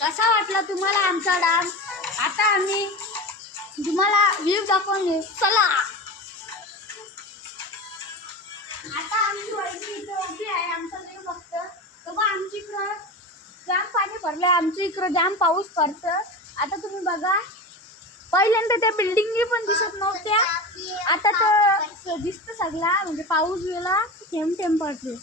कसा वाटला तुम्हाला आमचा डान्स? आता आम्ही तुम्हाला व्ह्यू दाखवून चला. आता आमची वैशी इथे उभी आहे. आमचा व्ह्यू बघतो. बघा आमची इकडं जाम पाणी भरलं. आमच्या इकडं जाम पाऊस पडतं. आता तुम्ही बघा, पहिल्यांदा त्या बिल्डिंगी पण दिसत नव्हत्या. आता तर दिसतं सगळा, म्हणजे पाऊस गेला थेंब थेंब पडतो.